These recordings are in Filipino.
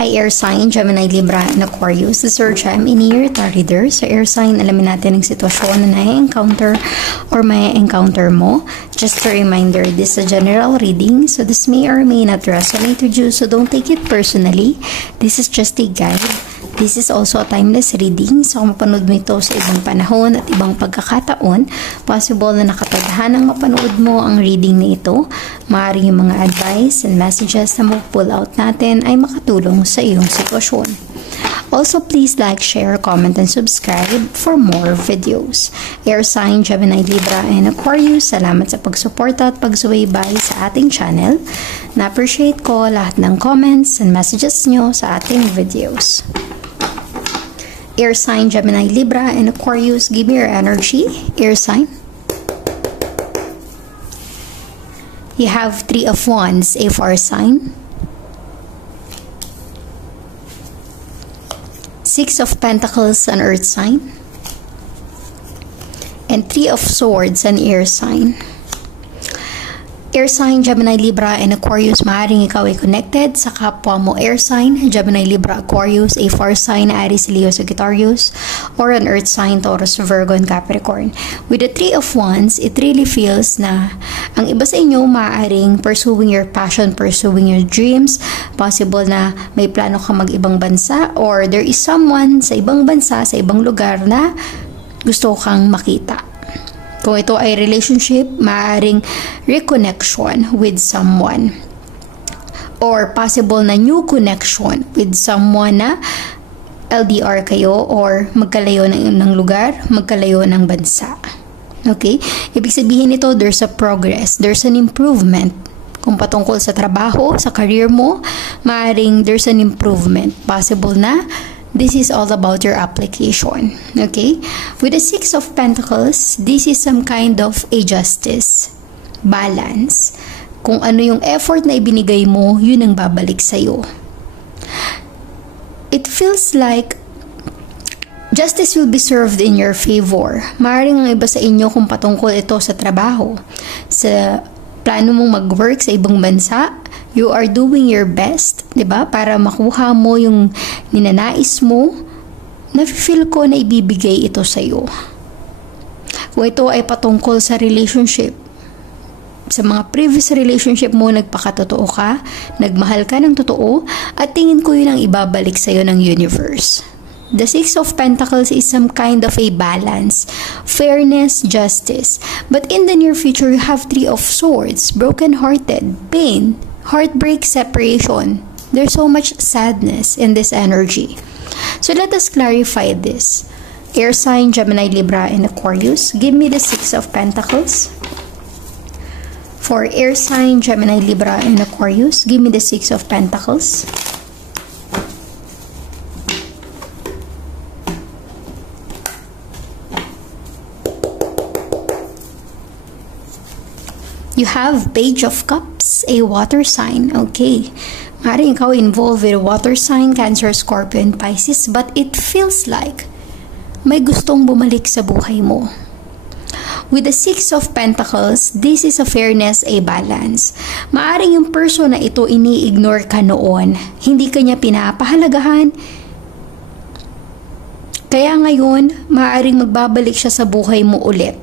Hi Air Sign, Gemini, Libra, and Aquarius. This is your Gem in Year Reader. Sa Air Sign, alamin natin ang sitwasyon na nai-encounter or may encounter mo. Just a reminder, this is a general reading, so this may or may not resonate with you, so don't take it personally. This is just a guide. This is also a timeless reading, so kung mapanood mo ito sa ibang panahon at ibang pagkakataon, possible na nakatadhanang mapanood mo ang reading na ito. Maaaring yung mga advice and messages na mag-pull out natin ay makatulong sa iyong sitwasyon. Also, please like, share, comment, and subscribe for more videos. Air Sign, Gemini, Libra, and Aquarius, salamat sa pagsuporta at pagsubaybay sa ating channel. Na-appreciate ko lahat ng comments and messages nyo sa ating videos. Air Sign, Gemini, Libra, and Aquarius, give me your energy. Air Sign. You have 3 of Wands, a fire sign. 6 of Pentacles, an earth sign. And 3 of Swords, an air sign. Air Sign, Gemini, Libra, and Aquarius, maaaring ikaw ay connected sa kapwa mo Air Sign, Gemini, Libra, Aquarius, a fire sign, Aries, Leo, Sagittarius, or an earth sign, Taurus, Virgo, and Capricorn. With the 3 of Wands, it really feels na ang iba sa inyo maaaring pursuing your passion, pursuing your dreams. Possible na may plano ka mag-ibang bansa, or there is someone sa ibang bansa, sa ibang lugar na gusto kang makita. Kung ito ay relationship, maaaring reconnection with someone. Or possible na new connection with someone na LDR kayo or magkalayo ng lugar, magkalayo ng bansa. Okay? Ibig sabihin nito, there's a progress, there's an improvement. Kung patungkol sa trabaho, sa career mo, maaaring there's an improvement. Possible na this is all about your application. Okay? With the 6 of Pentacles, this is some kind of a justice. Balance. Kung ano yung effort na ibinigay mo, yun ang babalik sa'yo. It feels like justice will be served in your favor. Maaaring ang iba sa inyo kung patungkol ito sa trabaho, sa plano mong mag-work sa ibang bansa, you are doing your best, 'di ba? Para makuha mo yung ninanais mo. Na-feel ko na ibibigay ito sa iyo. Kung ito ay patungkol sa relationship, sa mga previous relationship mo, nagpakatotoo ka, nagmahal ka ng totoo, at tingin ko yun ang ibabalik sa iyo ng universe. The 6 of Pentacles is some kind of a balance, fairness, justice. But in the near future, you have 3 of Swords, broken-hearted, pain, heartbreak, separation. There's so much sadness in this energy. So let us clarify this. Air Sign, Gemini, Libra, and Aquarius, give me the 6 of Pentacles. For Air Sign, Gemini, Libra, and Aquarius, give me the 6 of Pentacles. You have Page of Cups, a water sign. Okay. Maaaring ikaw involved with a water sign, Cancer, Scorpio, and Pisces, but it feels like may gustong bumalik sa buhay mo. With the 6 of Pentacles, this is a fairness, a balance. Maaaring yung person na ito ini-ignore ka noon, hindi ka niya pinapahalagahan, kaya ngayon, maaaring magbabalik siya sa buhay mo ulit.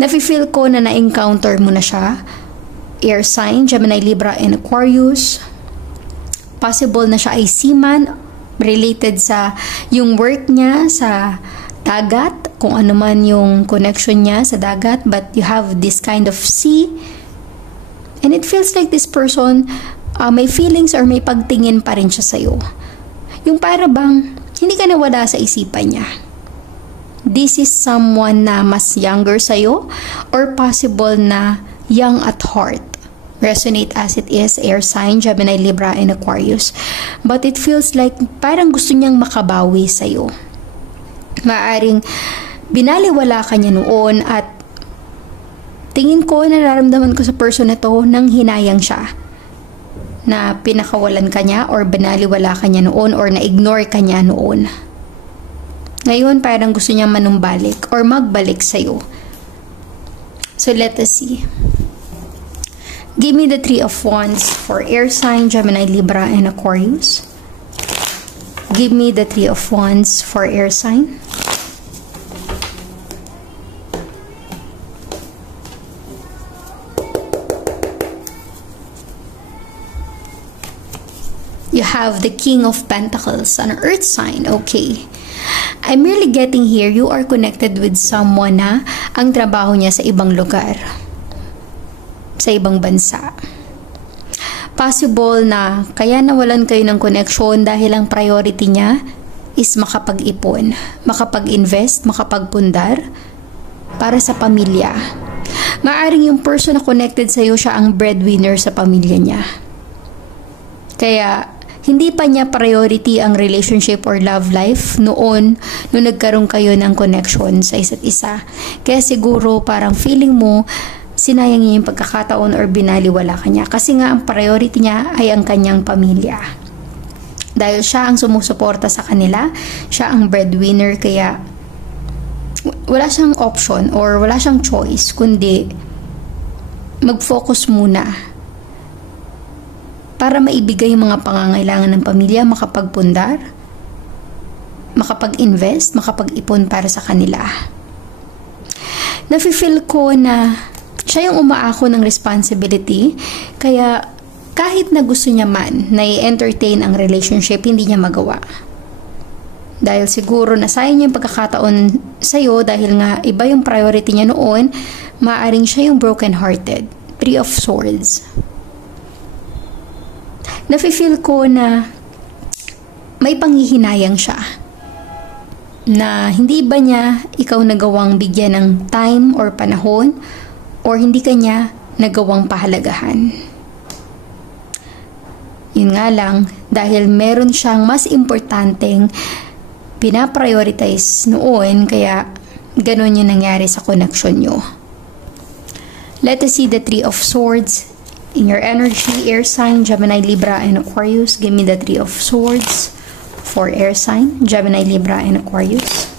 Nafe-feel ko na na-encounter mo na siya. Air Sign, Gemini, Libra, and Aquarius. Possible na siya ay seaman, related sa yung work niya sa dagat, kung ano man yung connection niya sa dagat, but you have this kind of sea. And it feels like this person, may feelings or may pagtingin pa rin siya sa'yo. Yung para bang, hindi ka nawala sa isipan niya. This is someone na mas younger sa'yo, or possible na young at heart. Resonate as it is, Air Sign, Gemini, Libra, and Aquarius. But it feels like parang gusto niyang makabawi sa'yo. Maaring binaliwala ka niya noon at tingin ko, nararamdaman ko sa person na to nang hinayang siya. Na pinakawalan ka niya or binaliwala ka niya noon or na-ignore ka niya noon. Ngayon, parang gusto niya manumbalik or magbalik sa'yo. So, let us see. Give me the 3 of Wands for Air Sign, Gemini, Libra, and Aquarius. Give me the Three of Wands for air sign. You have the King of Pentacles, an earth sign. Okay. I'm really getting here, you are connected with someone na ang trabaho niya sa ibang lugar. Sa ibang bansa. Possible na kaya nawalan kayo ng connection dahil ang priority niya is makapag-ipon, makapag-invest, makapagpundar para sa pamilya. Maaring yung person na connected sa iyo siya ang breadwinner sa pamilya niya. Kaya hindi pa niya priority ang relationship or love life noon nung nagkaroon kayo ng connection sa isa't isa. Kaya siguro parang feeling mo sinayang niya yung pagkakataon or binaliwala ka niya. Kasi nga ang priority niya ay ang kanyang pamilya. Dahil siya ang sumusuporta sa kanila, siya ang breadwinner, kaya wala siyang option or wala siyang choice kundi mag-focus muna para maibigay yung mga pangangailangan ng pamilya, makapagpundar, makapag-invest, makapag-ipon para sa kanila. Nafe-feel ko na siya yung umaako ng responsibility, kaya kahit na gusto niya man na i-entertain ang relationship, hindi niya magawa. Dahil siguro nasayang niya yung pagkakataon sa'yo dahil nga iba yung priority niya noon, maaaring siya yung broken-hearted. Three of Swords. Nafe-feel ko na may panghihinayang siya. Na hindi ba niya ikaw nagawang bigyan ng time or panahon or hindi ka niya nagawang pahalagahan. Yun nga lang, dahil meron siyang mas importanteng pinaprioritize noon, kaya ganun yung nangyari sa connection nyo. Let us see the Three of Swords in your energy, air sign, Gemini, Libra, and Aquarius. Give me the Three of Swords for air sign, Gemini, Libra, and Aquarius.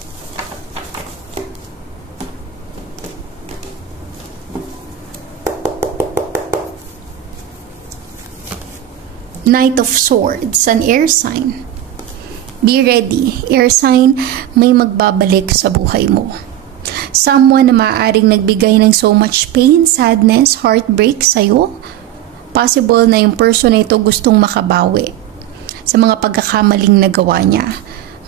Knight of Swords, an air sign. Be ready. Air sign, may magbabalik sa buhay mo. Someone na maaaring nagbigay ng so much pain, sadness, heartbreak sa'yo. Possible na yung person na ito gustong makabawi sa mga pagkakamaling nagawa niya.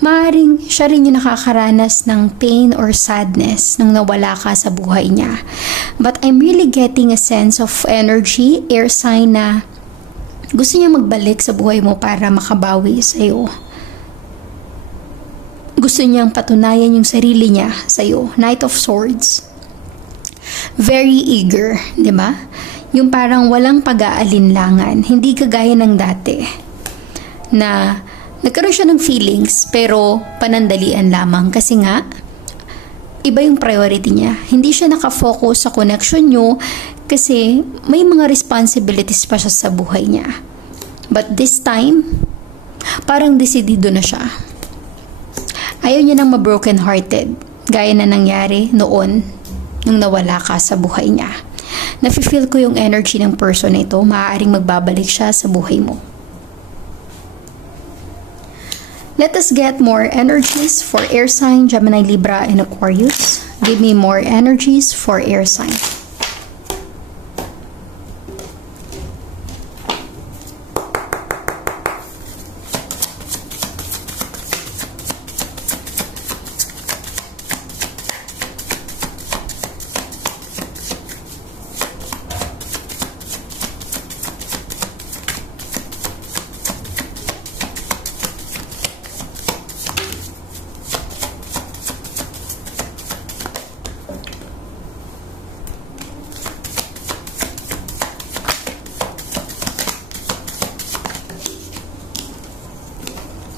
Maaaring siya rin yung nakakaranas ng pain or sadness nang nawala ka sa buhay niya. But I'm really getting a sense of energy, air sign, na gusto niya magbalik sa buhay mo para makabawi sa'yo. Gusto niyang patunayan yung sarili niya sa'yo. Knight of Swords. Very eager, di ba? Yung parang walang pag-aalinlangan. Hindi kagaya ng dati. Na nagkaroon siya ng feelings pero panandalian lamang. Kasi nga, iba yung priority niya. Hindi siya nakafocus sa connection nyo kasi may mga responsibilities pa siya sa buhay niya. But this time, parang desidido na siya. Ayaw niya nang ma-broken hearted. Gaya na nangyari noon nung nawala ka sa buhay niya. Nafe-feel ko yung energy ng person na ito. Maaaring magbabalik siya sa buhay mo. Let us get more energies for air sign, Gemini, Libra, and Aquarius. Give me more energies for air sign.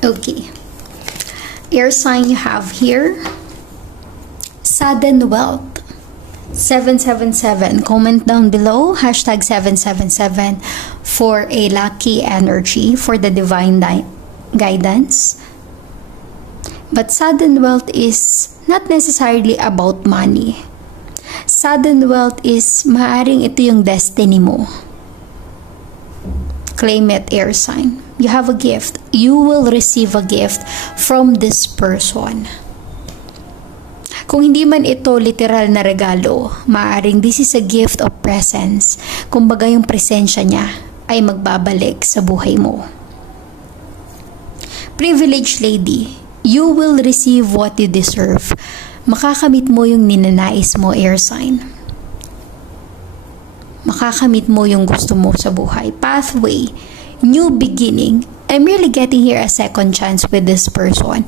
Okay. Air sign you have here. Sudden wealth. 777. Comment down below. Hashtag 777 for a lucky energy for the divine guidance. But sudden wealth is not necessarily about money. Sudden wealth is maaring ito yung destiny mo. Claim it, air sign. You have a gift. You will receive a gift from this person. Kung hindi man ito literal na regalo, maaaring this is a gift of presence. Kumbaga yung presensya niya ay magbabalik sa buhay mo. Privileged lady, you will receive what you deserve. Makakamit mo yung ninanais mo, air sign. Makakamit mo yung gusto mo sa buhay. Pathway, new beginning. I'm really getting here a second chance with this person.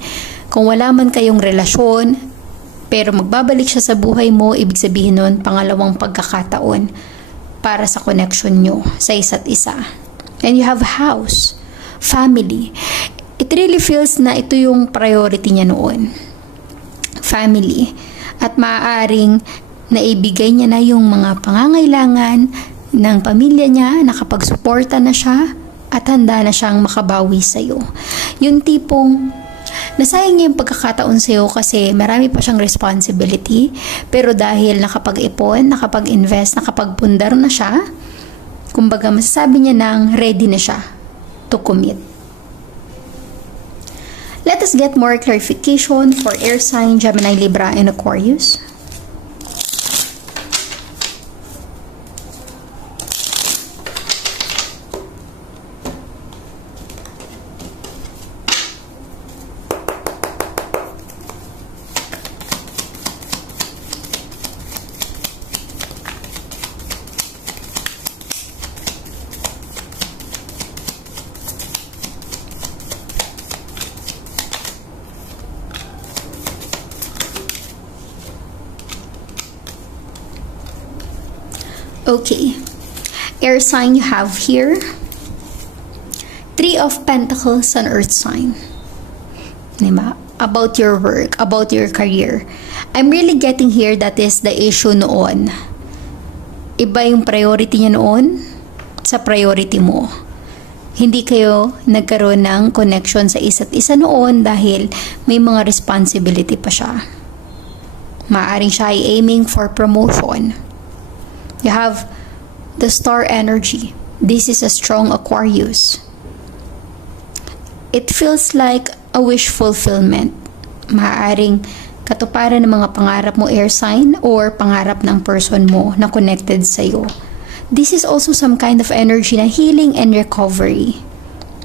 Kung wala man kayong relasyon, pero magbabalik siya sa buhay mo, ibig sabihin nun, pangalawang pagkakataon para sa connection nyo sa isa't isa. And you have house, family. It really feels na ito yung priority niya noon. Family. At maaaring naibigay niya na yung mga pangangailangan ng pamilya niya, nakapagsuporta na siya, at handa na siyang makabawi sa'yo. Yung tipong nasayang niya yung pagkakataon sa'yo kasi marami pa siyang responsibility, pero dahil nakapag-ipon, nakapag-invest, nakapagpundar na siya, kumbaga masasabi niya nang ready na siya to commit. Let us get more clarification for air sign, Gemini, Libra, and Aquarius. Okay, air sign, you have here Three of Pentacles on Earth sign. Diba? About your work, about your career. I'm really getting here that is the issue noon. Iba yung priority niya noon sa priority mo. Hindi kayo nagkaroon ng connection sa isa't isa noon dahil may mga responsibility pa siya. Maaring siya ay aiming for promotion. You have the star energy. This is a strong Aquarius. It feels like a wish fulfillment. Maaaring katuparan ng mga pangarap mo, air sign, or pangarap ng person mo na connected sa'yo. This is also some kind of energy na healing and recovery.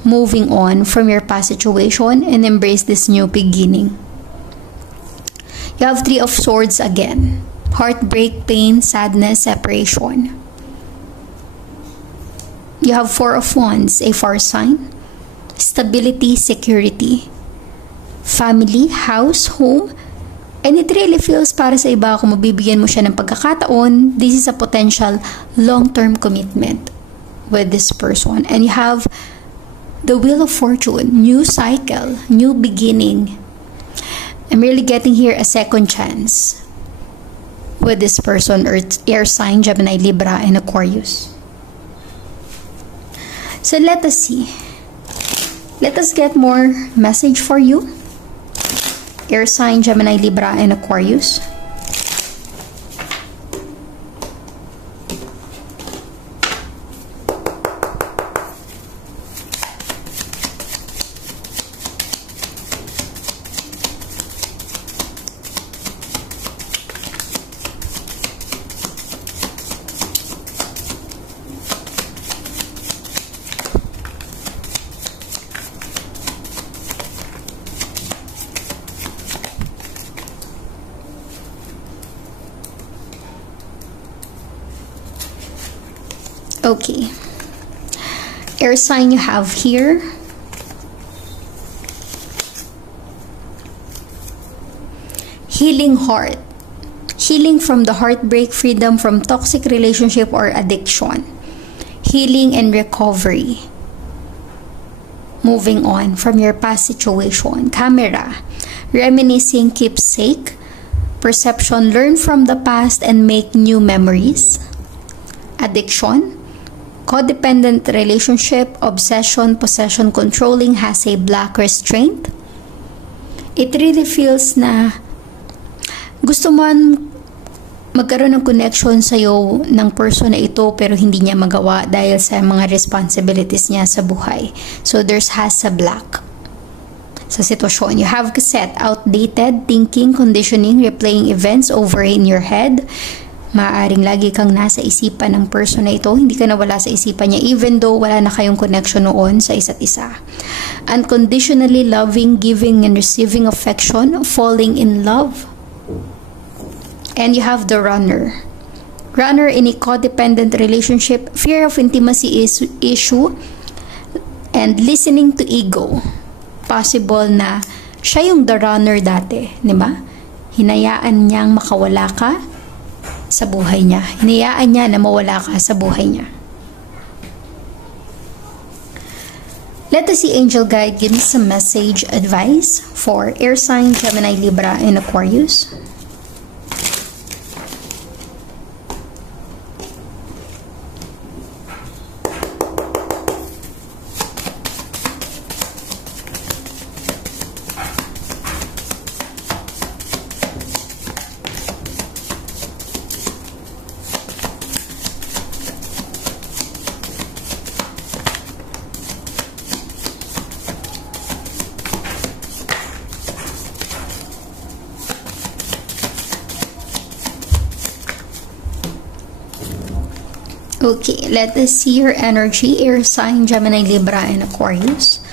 Moving on from your past situation and embrace this new beginning. You have Three of Swords again. Heartbreak, pain, sadness, separation. You have Four of Wands, a fire sign. Stability, security. Family, house, home. And it really feels para sa iba kung mabibigyan mo siya ng pagkakataon, this is a potential long-term commitment with this person. And you have the Wheel of Fortune, new cycle, new beginning. I'm really getting here a second chance with this person, Earth, air sign, Gemini, Libra, and Aquarius. So let us see. Let us get more message for you. Air sign, Gemini, Libra, and Aquarius. Okay, air sign, you have here healing heart, healing from the heartbreak, freedom from toxic relationship or addiction, healing and recovery, moving on from your past situation. Camera, reminiscing, keepsake, perception, learn from the past and make new memories. Addiction, codependent relationship, obsession, possession, controlling, has a black restraint. It really feels na gusto mo magkaroon ng connection sa'yo ng person na ito pero hindi niya magawa dahil sa mga responsibilities niya sa buhay. So there's has a black sa sitwasyon. You have cassette, outdated thinking, conditioning, replaying events over in your head. Maaaring lagi kang nasa isipan ng person na ito, hindi ka nawala sa isipan niya even though wala na kayong connection noon sa isa't isa. Unconditionally loving, giving and receiving affection, falling in love. And you have the runner. Runner in a codependent relationship, fear of intimacy issue, and listening to ego. Possible na siya yung the runner dati, di ba? Hinayaan niyang makawala ka sa buhay niya. Hinayaan niya na mawala ka sa buhay niya. Let us see Angel Guide give me some message advice for air sign, Gemini, Libra, and Aquarius. Okay, let us see your energy, air sign, Gemini, Libra, and Aquarius.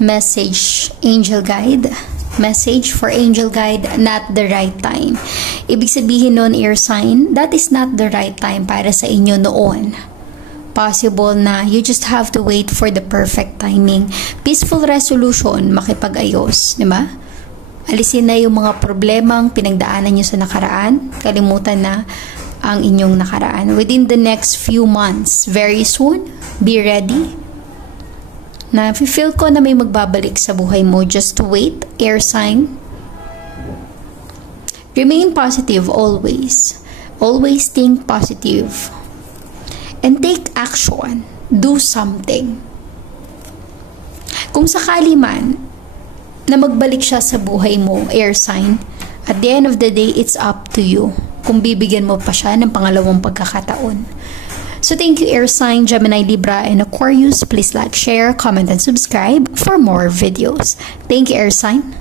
Message, Angel Guide. Message for Angel Guide, not the right time. Ibig sabihin nun, air sign, that is not the right time para sa inyo noon. Possible na you just have to wait for the perfect timing. Peaceful resolution, makipag-ayos, di ba? Alisin na yung mga problemang pinagdaanan nyo sa nakaraan. Kalimutan na ang inyong nakaraan. Within the next few months, very soon, be ready. Na feel ko na may magbabalik sa buhay mo. Just wait, air sign. Remain positive always. Always think positive. And take action. Do something. Kung sakali man na magbalik siya sa buhay mo, air sign, at the end of the day, it's up to you kung bibigyan mo pa siya ng pangalawang pagkakataon. So thank you, air sign, Gemini, Libra, and Aquarius. Please like, share, comment, and subscribe for more videos. Thank you, air sign.